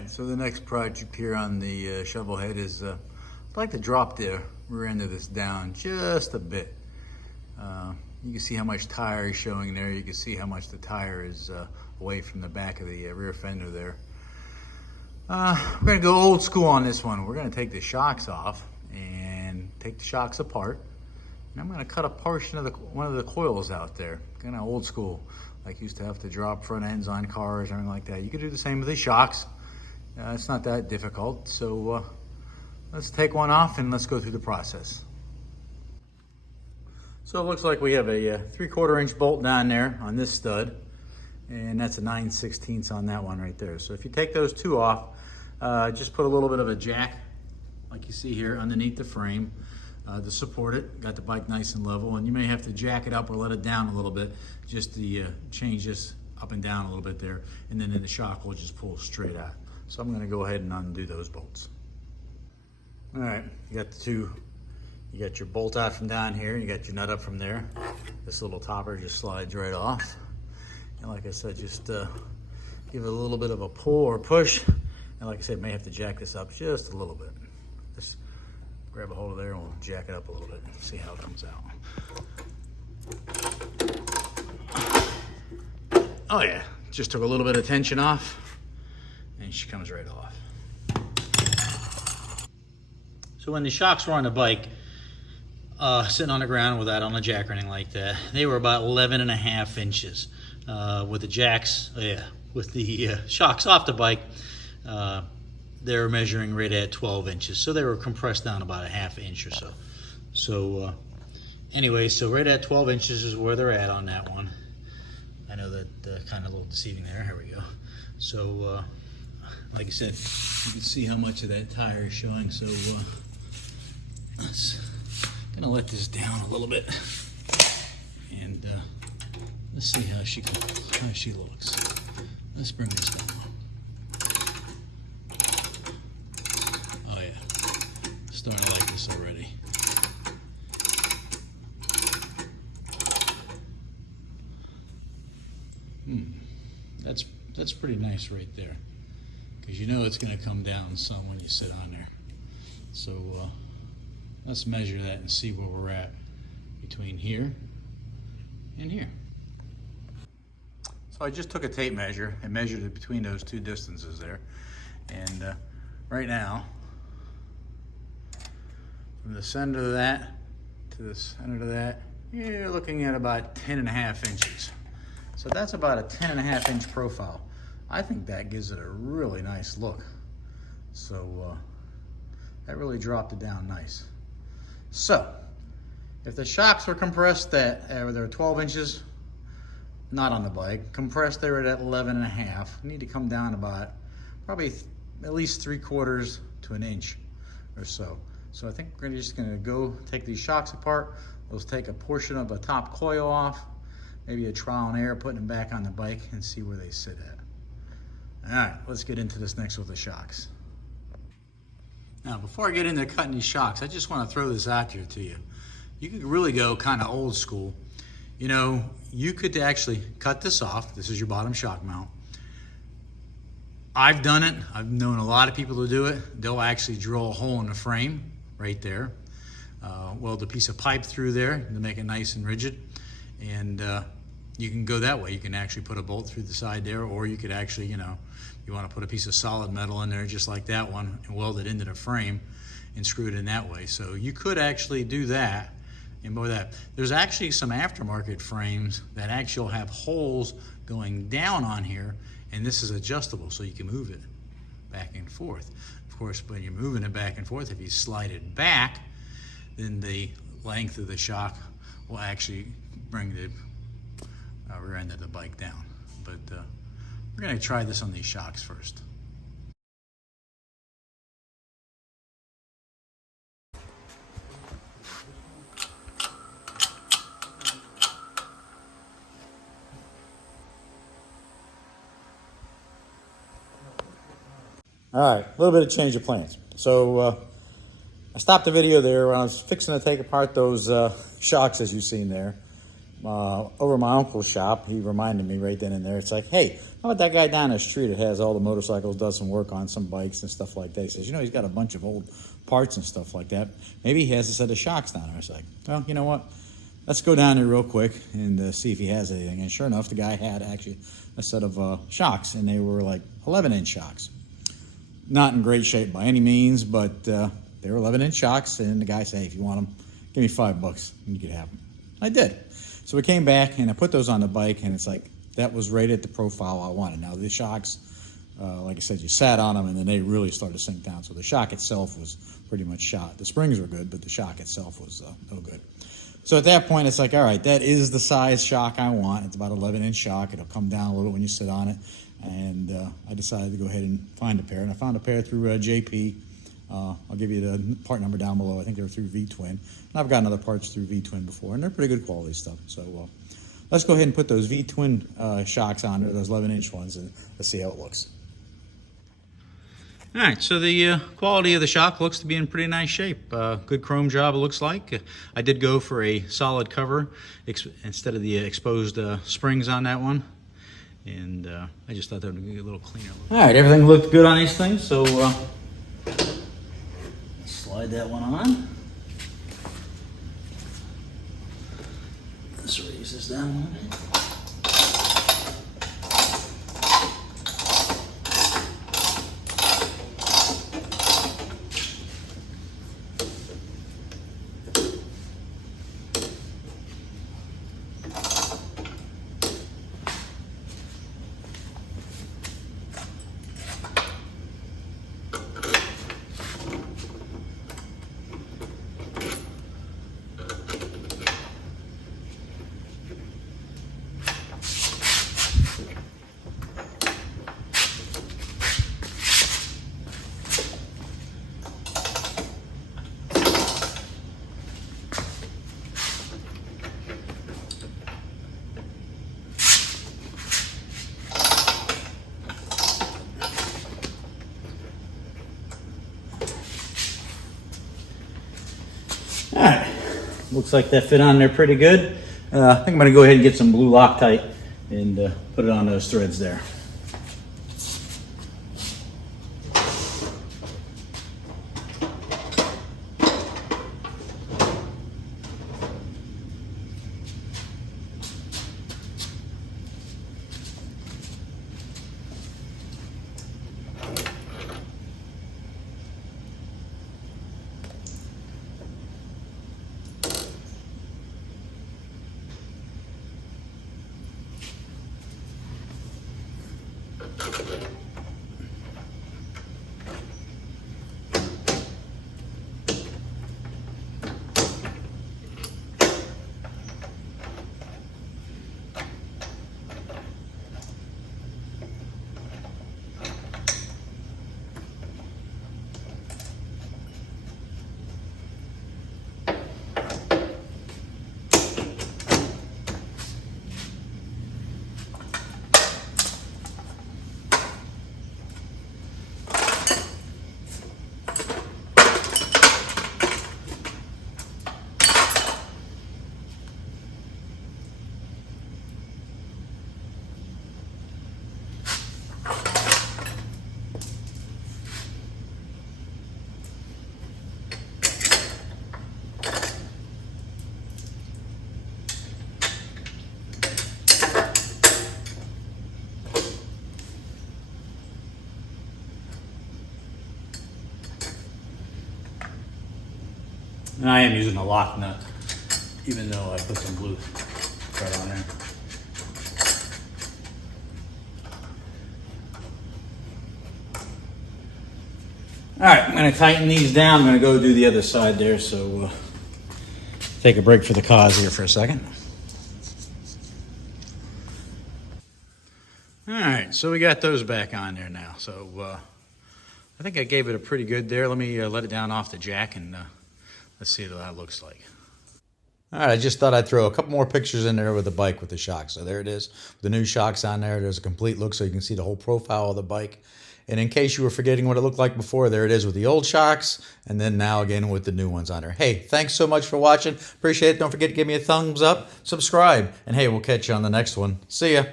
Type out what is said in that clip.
right, so the next project here on the Shovelhead is I'd like to drop the rear end of this down just a bit. You can see how much tire is showing there. You can see how much the tire is away from the back of the rear fender there. We're gonna go old school on this one. We're gonna take the shocks off and take the shocks apart. And I'm gonna cut a portion of one of the coils out there. Kind of old school, like used to have to drop front ends on cars or anything like that. You could do the same with the shocks. It's not that difficult. So let's take one off and let's go through the process. So it looks like we have a 3/4 inch bolt down there on this stud, and that's a 9/16 on that one right there. So if you take those two off, just put a little bit of a jack, like you see here, underneath the frame to support it. Got the bike nice and level, and you may have to jack it up or let it down a little bit, just to change this up and down a little bit there, and then the shock will just pull straight out. So I'm gonna go ahead and undo those bolts. All right, you got the two. You got your bolt out from down here, you got your nut up from there. This little topper just slides right off. And like I said, just give it a little bit of a pull or push. And like I said, may have to jack this up just a little bit. Just grab a hold of there and we'll jack it up a little bit and see how it comes out. Oh yeah, just took a little bit of tension off and she comes right off. So when the shocks were on the bike, sitting on the ground without on a jack or anything like that, they were about 11.5 inches. With the jacks, with the shocks off the bike, they were measuring right at 12 inches. So they were compressed down about 1/2 inch or so. So anyway, so right at 12 inches is where they're at on that one. I know that kind of a little deceiving there. Here we go. So like I said, you can see how much of that tire is showing. So gonna let this down a little bit, and let's see how she looks. Let's bring this down. Oh yeah, starting to like this already. That's pretty nice right there, because you know it's gonna come down some when you sit on there. So let's measure that and see where we're at between here and here. So I just took a tape measure and measured it between those two distances there. And right now, from the center of that to the center of that, you're looking at about 10.5 inches. So that's about a 10.5 inch profile. I think that gives it a really nice look. So that really dropped it down nice. So, if the shocks were compressed they're 12 inches, not on the bike, compressed they were at 11.5, need to come down about probably at least 3/4 to an inch or so. So I think we're just gonna go take these shocks apart. Let's take a portion of a top coil off, maybe a trial and error, putting them back on the bike and see where they sit at. All right, let's get into this next with the shocks. Now, before I get into cutting these shocks, I just want to throw this out here to you. You could really go kind of old school. You know, you could actually cut this off. This is your bottom shock mount. I've done it. I've known a lot of people to do it. They'll actually drill a hole in the frame right there. Weld a piece of pipe through there to make it nice and rigid. And you can go that way. You can actually put a bolt through the side there, or you could actually, you know, you want to put a piece of solid metal in there just like that one and weld it into the frame and screw it in that way. So you could actually do that and boy that. There's actually some aftermarket frames that actually have holes going down on here, and this is adjustable so you can move it back and forth. Of course, when you're moving it back and forth, if you slide it back, then the length of the shock will actually bring the rear end of the bike down. But we're going to try this on these shocks first. All right, a little bit of change of plans. So I stopped the video there when I was fixing to take apart those shocks as you've seen there. over my uncle's shop. He reminded me right then and there. It's like, hey, how about that guy down the street that has all the motorcycles, does some work on some bikes and stuff like that? He says, you know, he's got a bunch of old parts and stuff like that. Maybe he has a set of shocks down there. I was like, well, you know what? Let's go down there real quick and see if he has anything. And sure enough, the guy had actually a set of shocks, and they were like 11-inch shocks. Not in great shape by any means, but they were 11-inch shocks, and the guy said, hey, if you want them, give me $5 and you could have them. I did. So we came back and I put those on the bike, and it's like, that was right at the profile I wanted. Now the shocks, like I said, you sat on them and then they really started to sink down. So the shock itself was pretty much shot. The springs were good, but the shock itself was no good. So at that point, it's like, all right, that is the size shock I want. It's about 11-inch shock. It'll come down a little when you sit on it. And I decided to go ahead and find a pair. And I found a pair through JP. I'll give you the part number down below. I think they were through V-Twin. And I've gotten other parts through V-Twin before, and they're pretty good quality stuff. So let's go ahead and put those V-Twin shocks on there, those 11-inch ones, and let's see how it looks. All right, so the quality of the shock looks to be in pretty nice shape. Good chrome job, it looks like. I did go for a solid cover instead of the exposed springs on that one. And I just thought that would be a little cleaner. All right, everything looked good on these things, so slide that one on. Let's raise this down a little bit. All right, looks like that fit on there pretty good. I think I'm gonna go ahead and get some blue Loctite and put it on those threads there. And I am using a lock nut, even though I put some blue thread on there. All right, I'm gonna tighten these down. I'm gonna go do the other side there, so take a break for the cause here for a second. All right, so we got those back on there now. So I think I gave it a pretty good there. Let me let it down off the jack and let's see what that looks like. All right, I just thought I'd throw a couple more pictures in there with the bike with the shocks. So there it is, the new shocks on there. There's a complete look so you can see the whole profile of the bike. And in case you were forgetting what it looked like before, there it is with the old shocks, and then now again with the new ones on there. Hey, thanks so much for watching. Appreciate it. Don't forget to give me a thumbs up, subscribe, and hey, we'll catch you on the next one. See ya.